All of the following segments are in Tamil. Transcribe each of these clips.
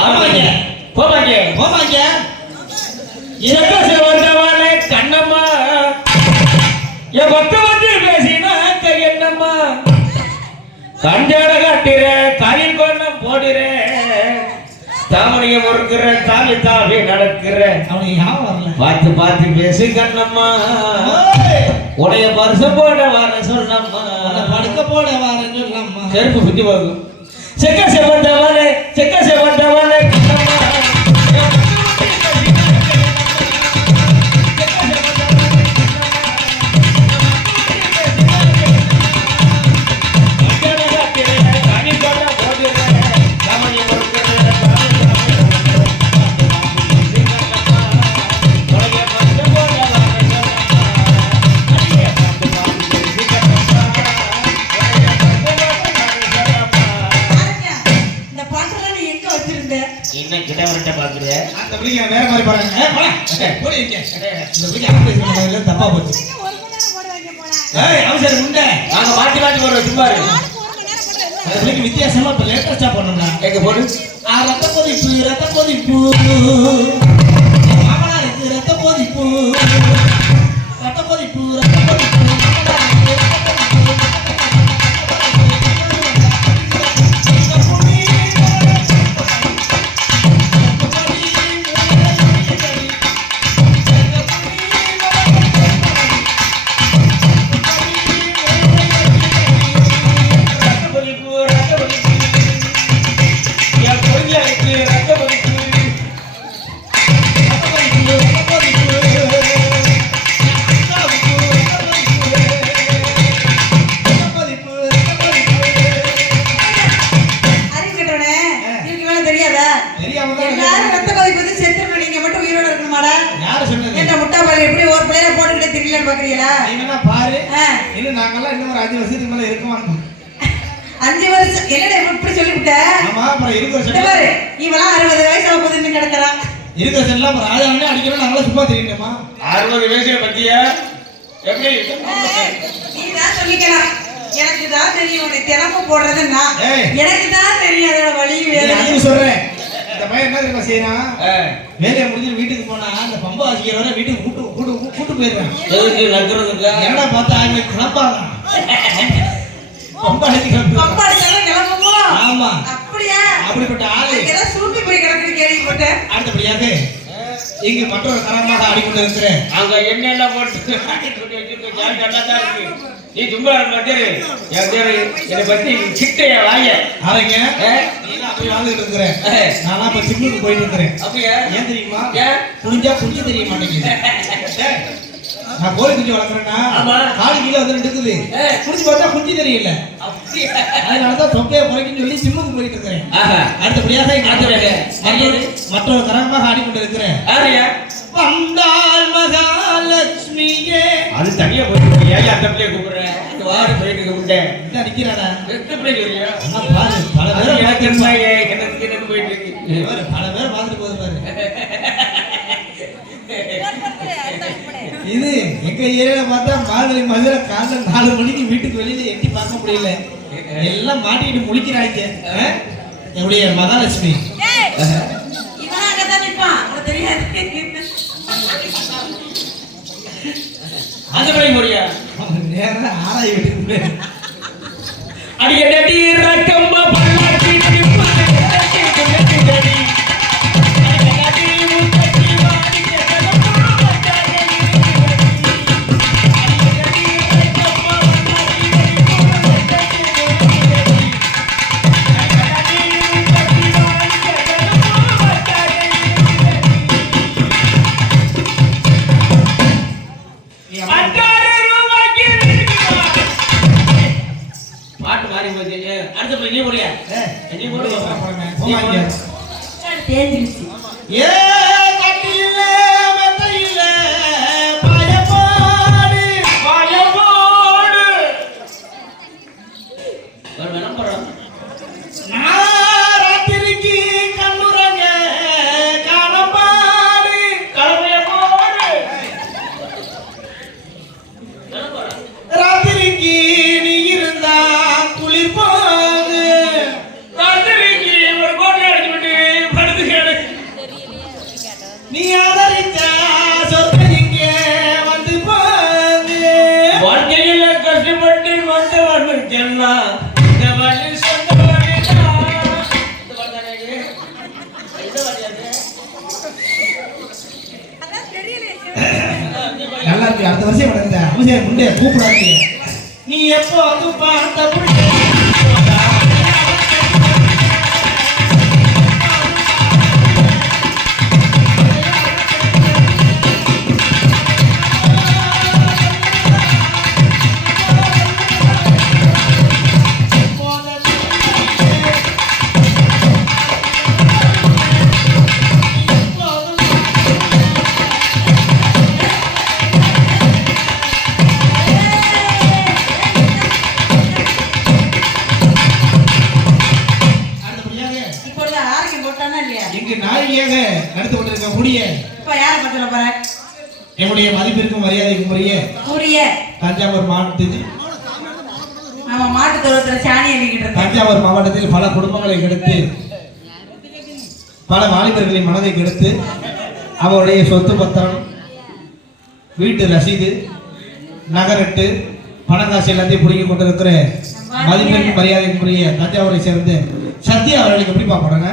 ஆமாங்க. போமாங்க. போமாங்க. இறக்க சிவந்தவனே கண்ணம்மா? என் பக்க வந்து பேசினாக்க என்னம்மா? கஞ்சட காட்டுற காலில் கொண்டம் போடுற தாமணிய முறுக்குற தாவி தாவி நடக்கிற அவனுக்கு வரல. பார்த்து பார்த்து பேசு கண்ணம்மா. உடைய வருஷம் போட வர சொன்னம்மா படுக்க போட வாரேன்னு சொல்லம்மா செருப்பு சுத்தி போகும் செக்க செவந்தவனே தப்பா போச்சு அவசரம் உண்டே. நாங்க மாத்தி மாத்தி போடுறோம் அந்த பிள்ளைக்கு வித்தியாசமா இப்ப லேட்டஸ்டா பண்ணணும்டா. எங்க போடு? ஆ, ரத்த கொதிப்பு ரத்த கொதிப்பு. மாமனாருக்கு ரத்த கொதிப்பு. அப்புறம் இருக்கிற பாரு இவெல்லாம் அறுபது வயசு ஆக போது இன்னும் கிடக்குறான் இருக்கிற செல்லம் அப்புறம் ராஜாவே அடிக்கிறோம் நாங்களாம் சும்மா தெரியணுமா அறுபது வயசுல பத்தியா? எப்படி? நீ தான் சொல்லிக்கலாம். எனக்கு தான் தெரியும். உன்னை தினமும் போடுறது நான். எனக்கு தான் தெரியும். அதோட வழி அதையும் சொல்றேன். இந்த பையன் என்ன தெரியுமா செய்யறான்? ஆ, வேலையை முடிஞ்சு வீட்டுக்கு போனா அந்த பம்பா வாசிக்கிறவரை வீட்டுக்கு கூட்டு கூட்டு கூட்டு நக்குறதுக்கு? என்னடா பார்த்தா அவங்க கிளப்பாங்க பம்பா அடிச்சு கிளப்பு பப்பாடி எல்லாம் கிளம்புமோ? ஆமா. அப்படியா? அப்படிப்பட்ட ஆளு. எல்லாம் சூப்பி போய் கிடக்குன்னு கேள்விப்பட்டேன். அடுத்தபடியாக இங்கு மற்றொரு தரமாக ஆடிக்கொண்டு இருக்கிறேன் அங்க எண்ணெயெல்லாம் போட்டு நல்லா தான் இருக்கு. நீ சும்மா இருக்க என் பேரு? என்னை பத்தி சிட்டைய வாய. ஆரங்க போய் வாழ்ந்துட்டு இருக்கிற ஆ. நானா இப்ப ஜிம்முக்கு போயிட்டு இருக்கிறேன். அப்படியா? ஏன் தெரியுமா? ஏன்? புரிஞ்சா புரிஞ்ச தெரிய மாட்டேங்குது. நான் கோழி குஞ்சு வளர்க்குறேன்னா ஆமா. காலு கீழே வந்து இருக்குது. புரிஞ்சு பார்த்தா குஞ்சு தெரியல அதனாலதான் தொக்கையை குறைக்குன்னு சொல்லி ஜிம்முக்கு போயிட்டு இருக்கிறேன். அடுத்தபடியாக அடுத்தபடியாக. மற்றொரு? மற்றொரு தரமாக ஆடிக்கொண்டு இருக்கிறேன் வந்தாள் மகாலட்சுமியே. அது தனியா போயிட்டு ஏன் அந்த பிள்ளைய கூப்பிடுறேன் அந்த வாடி போயிட்டு கூப்பிட்டேன் இந்த நிக்கிறாடா. எட்டு பிள்ளை சொல்றியா பல பேர் எனக்கு என்ன போயிட்டு இருக்கு? பல பேர் பார்த்துட்டு போகுது பாரு. இது எங்க ஏரியால பார்த்தா மாதிரி மதுரை காலைல நாலு மணிக்கு வீட்டுக்கு வெளியில எட்டி பார்க்க முடியல. எல்லாம் மாட்டிக்கிட்டு முழிக்கிறாங்க? என்னுடைய மகாலட்சுமி. போறியா அவன் நேரம் ஆராய் வீட்டுக்கு அடிய நடி ஏ, அடுத்த நீ போறியா நீ போடு போமாங்க தேஞ்சிருச்சு ஏ நல்லா இருக்கு. அடுத்த வருஷம் நடந்த அவசியம் முண்டே கூப்பிடாதீங்க. நீ எப்போ வந்து பார்த்த புள்ள இப்ப யார போற? என்னுடைய மதிப்பிற்கும் மரியாதைக்கும் உரிய கூறிய தஞ்சாவூர் மாவட்டத்தில் நம்ம மாட்டு சாணி தஞ்சாவூர் மாவட்டத்தில் பல குடும்பங்களை கெடுத்து பல வாலிபர்களின் மனதை கெடுத்து அவருடைய சொத்து பத்திரம் வீட்டு ரசீது நகரட்டு பணக்காசு எல்லாத்தையும் பிடிங்கி கொண்டிருக்கிற மதிப்பிற்கும் மரியாதைக்கும் உரிய தஞ்சாவூரை சேர்ந்த சத்யா அவர்களுக்கு எப்படி பார்க்கணுங்க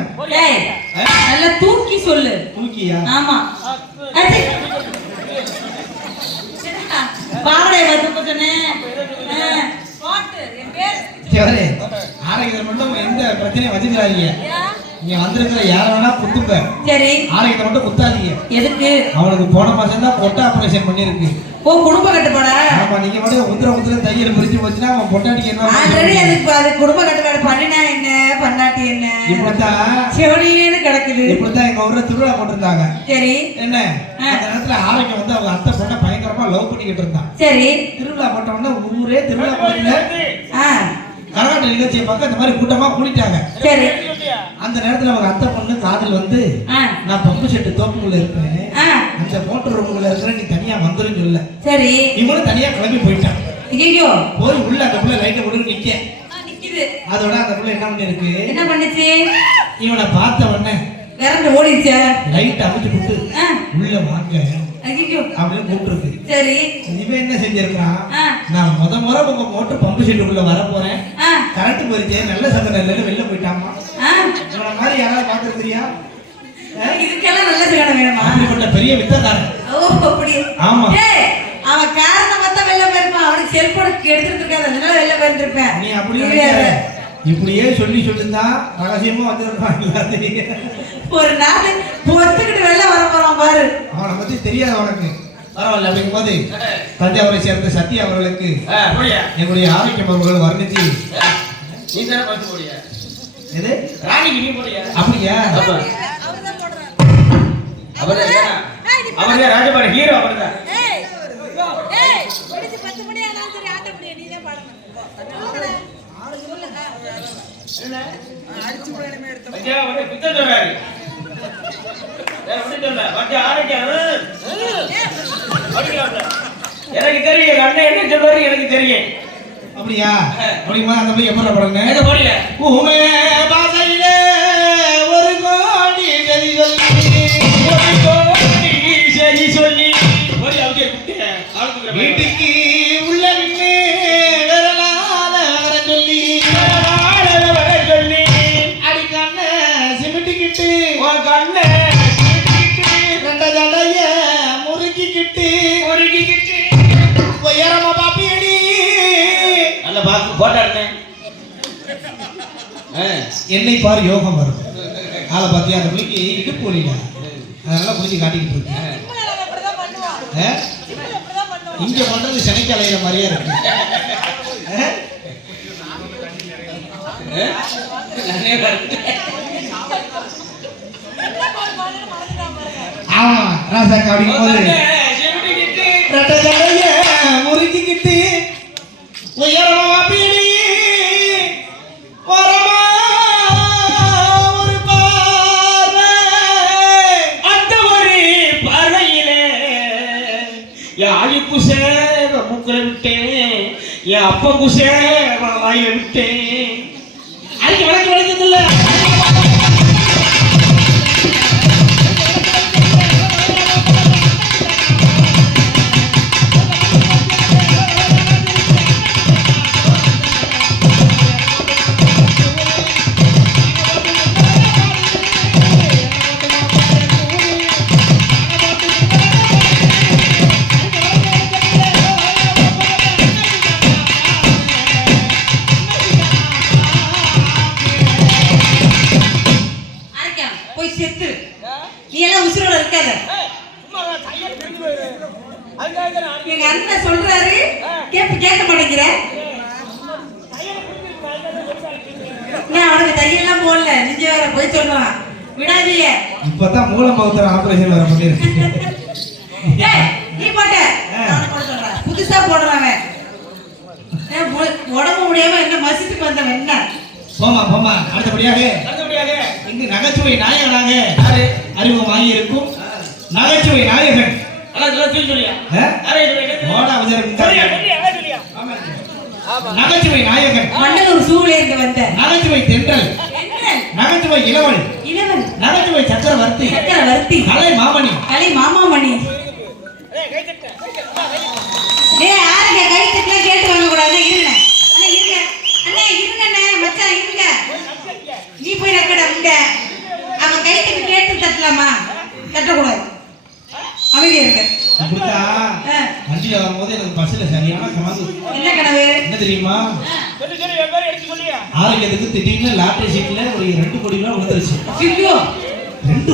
நல்லா தூக்கி சொல்லு. தூக்கியா? ஆமா. அடி. பாவடைய வந்து போட்டு சரி ஆரோக்கியத்தில் மட்டும் எந்த பிரச்சனையும் வச்சுக்கிறாதீங்க. நீங்க வந்திருக்கிற யார வேணா குத்துங்க. சரி. ஆரோக்கியத்தை மட்டும் குத்தாதீங்க. எதுக்கு? அவனுக்கு போன மாசம் தான் கொட்டை ஆபரேஷன் பண்ணிருக்கு ஓ குடும்ப கட்டுப்பாடா? ஆமா நீங்க மட்டும் உந்திர உந்திர தையல் பிரிச்சு போச்சுன்னா அவன் பொட்டாட்டிக்கு என்ன ஆல்ரெடி பண்ணுறது? அதுக்கு அது குடும்ப கட்டுப்பாடு? பண்ணினா என்ன? பண்ணாட்டி என்ன? எங்க ஊர்ல திருவிழா போட்டிருந்தாங்க. சரி. என்ன? அந்த நேரத்துல ஆரோக்கியம் வந்து அவங்க அத்தை பொண்ணை பயங்கரமா லவ் பண்ணிக்கிட்டு இருந்தான் சரி. திருவிழா போட்ட உடனே ஊரே திருவிழா போட்டில ஆ. கரகாட்ட நிகழ்ச்சியை பார்க்க இந்த மாதிரி கூட்டமா கூட்டிட்டாங்க சரி. அந்த நேரத்துல அவங்க அத்தை பொண்ணு காதல் வந்து நான் பம்பு செட்டு தோப்புக்குள்ள இருப்பேன் ஆ. அந்த மோட்டர் ரூமுக்குள்ள இருக்கிற நீ தனியா வந்துரும் சொல்ல. சரி. இவனும் தனியா கிளம்பி போயிட்டான். ஐயோ போய் உள்ள அந்த புள்ள லைட்டை கொடுக்க நிக்க நிக்குது. அதோட அந்த புள்ள என்ன பண்ணிருக்கு என்ன பண்ணுச்சு? இவனை பார்த்த உடனே விரண்டு ஓடிச்சா லைட் அமைச்சு விட்டு உள்ள வாங்க அப்படின்னு கூப்பிட்டுருக்கு. சரி. இவன் என்ன செஞ்சிருக்கான் நான் முத முறை உங்க மோட்டர் பம்பு செட்டுக்குள்ள வர போறேன் கரண்ட் போயிருச்சே. நல்ல சந்தம் இல்லைன்னு வெளில போயிட்டாமா? இவனை மாதிரி யாராவது பார்த்துருக்கிறியா? இதுக்கெல்லாம் நல்ல சிகடம் வேணுமா? அப்படிப்பட்ட பெரிய வித்தக்காரன். ஓ அப்படி. ஆமா. அவன் காரணம் பார்த்தா வெளில போயிருப்பான். அவனுக்கு செல்போன் எடுத்துட்டு இருக்காது. அதனால வெளில போயிருந்திருப்பேன். நீ அப்படி. இப்படியே சொல்லி சொல்லிருந்தா ரகசியமா வந்திருப்பான் எல்லாத்தையும் ஒரு நாள் பொத்துக்கிட்டு வெளில வர போறான் பாரு அவனை பத்தி தெரியாது உனக்கு பரவாயில்ல அப்படிங்கும் போது தஞ்சாவூரை சேர்ந்த சத்யா அவர்களுக்கு. என்னுடைய ஆரோக்கியம் அவர்கள் வர்ணித்து நீ தானே பார்த்து போடியா. எது ராணிக்கு நீ போடியா. அப்படியா ஏன்னா, அவர்தான் ராஜபாடி ஹீரோ அவர்தான். பித்த சொல்றாரு. வேற ஒண்ணும் சொல்லல. வந்து ஆரோக்கியம். எனக்கு தெரியும் அண்ணன் என்ன சொல்றாரு எனக்கு தெரியும் அப்படியா அப்படிமா அந்த போய் போடியா உமே பாதையிலே ஒரு கோடி கதி சொல்லி. ஒரு கோடி சொல்லி வீட்டுக்கு என்னை பாரு யோகம் வரும். ஆளை பார்த்தியா அந்த பிள்ளைக்கு இடுப்பு அதனால குளிச்சு காட்டிக்கிட்டு இருக்கு. ஆ? இங்க பண்றது சனிக்கு அலையிற மாதிரியே இருக்கு? ஆமா ராசாக்கா அப்படிங்கும் போது. என் அப்பா குசே வாயில விட்டேன் அதுக்கு விளக்கு நெஞ்ச வேற போய் சொல்றான் விடாதீங்க இப்பதான் மூலம் பகுத்தர் ஆபரேஷன் நீ போட்ட. சொல்றேன். புதுசா போடுறான் உடம்பு முடியாம என்ன மசித்துக்கு வந்தவன் என்ன? போமா போமா அடுத்தபடியாக. அடுத்தபடியாக. இங்கு நகைச்சுவை நாயகனாக யாரு அறிமுகமாகி இருக்கும் நகைச்சுவை நாயகன். நகைச்சுவை நாயகன். மண்டலூர் சூழல இருந்து வந்த. நகைச்சுவை தென்றல். நகைச்சுவை இளவல் இளவன். நகைச்சுவை சக்கரவர்த்தி. சக்கரவர்த்தி. கலை மாமணி. கலை மாமாமணி. டேய் யாருங்க? கை தட்டலாம் கேட்டு வாங்க கூடாது இருங்க அண்ணா இருங்க அண்ணா இருங்க அண்ணா மச்சான் இருங்க நீ போய் நக்கட உண்ட அவன் கை தட்டு கேட்டு தட்டலாமா தட்டக்கூடாது அமைதியா இருங்க அப்படித்தா ஆ, வண்டியில வரும்போது எனக்கு பஸ்ல சரியான கனவு என்ன கனவு என்ன தெரியுமா சொல்லி சொல்லி என் பேரை ஆரோக்கியத்துக்கு திடீர்னு லாட்டரி சீட்ல ஒரு ரெண்டு கோடி ரூபாய் விழுந்துருச்சு ஐயோ! ரெண்டு